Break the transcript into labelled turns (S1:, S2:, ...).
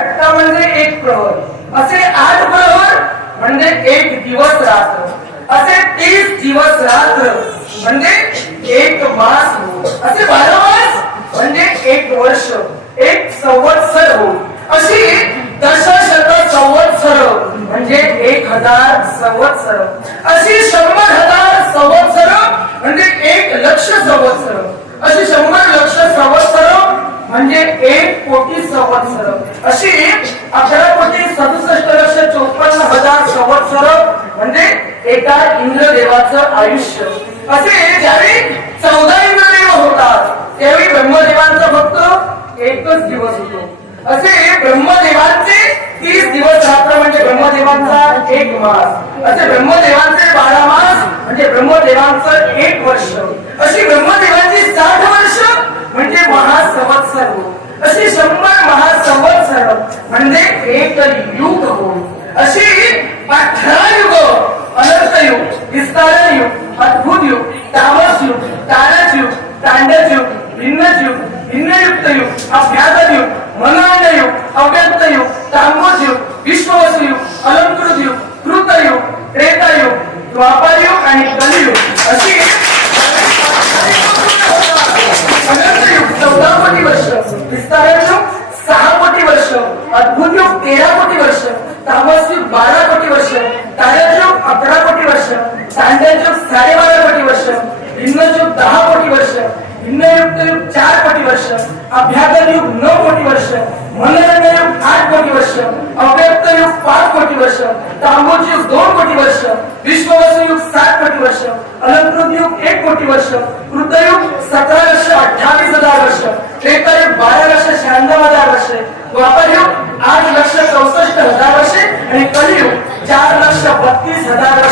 S1: अट्टा म्हणजे एक प्रहर. असे आठ प्रहर म्हणजे एक दिवस रात्र. असे तीस दिवस रात्र म्हणजे एक मास हो असे बारा मास म्हणजे एक वर्ष. एक संवत्सर हो अशी दशशत संवत्सर म्हणजे एक हजार संवत्सर. अशी शंभर हजार संवत्सर म्हणजे एक लक्ष संवत्सर अशी शंभर लक्ष संवत्सर म्हणजे एक कोटी संवत्सर. अशी अकरा कोटी सदुसष्ट लक्ष चोपन्न हजार संवत्सर म्हणजे एका इंद्रदेवाचं आयुष्य. असे ज्यावेळी चौदा इंद्रदेव होतात त्यावेळी ब्रह्मदेवांचा फक्त एकच दिवस होतो. असे ब्रह्मदेवांचे तीस दिवस रात्र म्हणजे ब्रह्मदेवांचा एक मास. असे ब्रह्मदेवांचे बारा मास म्हणजे ब्रह्मदेवांचं एक वर्ष. अशी ब्रह्मदेवांची सात वर्ष म्हणजे महासंवत्सर हो अशी शंभर महासंवत्सर म्हणजे एक युग हो. अशी अठरा युग अनंत युग विस्तारण युग अद्भुत युग तामस युग तारस युग तांडस युग भिन्न युग भिन्नयुक्त युग अभ्यास युग मनांड युग अव्यक्त युग तांबोज युग विश्ववसु युग अलंकृत युग कृत युग त्रेता युग द्वापर युग आणि कलियुग अशी अनंत युग चौदा कोटी वर्ष विस्तारण युग सहा कोटी वर्ष अद्भुत युग तेरा कोटी वर्ष तामस युग बारा कोटी वर्ष तारक युग अकरा कोटी वर्ष तांडव युग साडेबारा कोटी वर्ष भिन्न युग दहा कोटी वर्ष भिन्नयुक्त युग चार कोटी वर्ष अभ्यागत युग नऊ कोटी वर्ष मनोरंजन युग आठ कोटी वर्ष अव्यक्त युग पाच कोटी वर्ष तांबोज युग दोन कोटी वर्ष विश्ववसु युग सात कोटी वर्ष अलंकृत युग एक कोटी वर्ष कृतयुग सतरा लक्ष अठ्ठावीस हजार वर्ष त्रेतायुग बारा लक्ष शहाण्णव वर्ष द्वापर युग आठ लक्ष चौसष्ट हजार वर्षे आणि कलियुग चार लक्ष बत्तीस हजार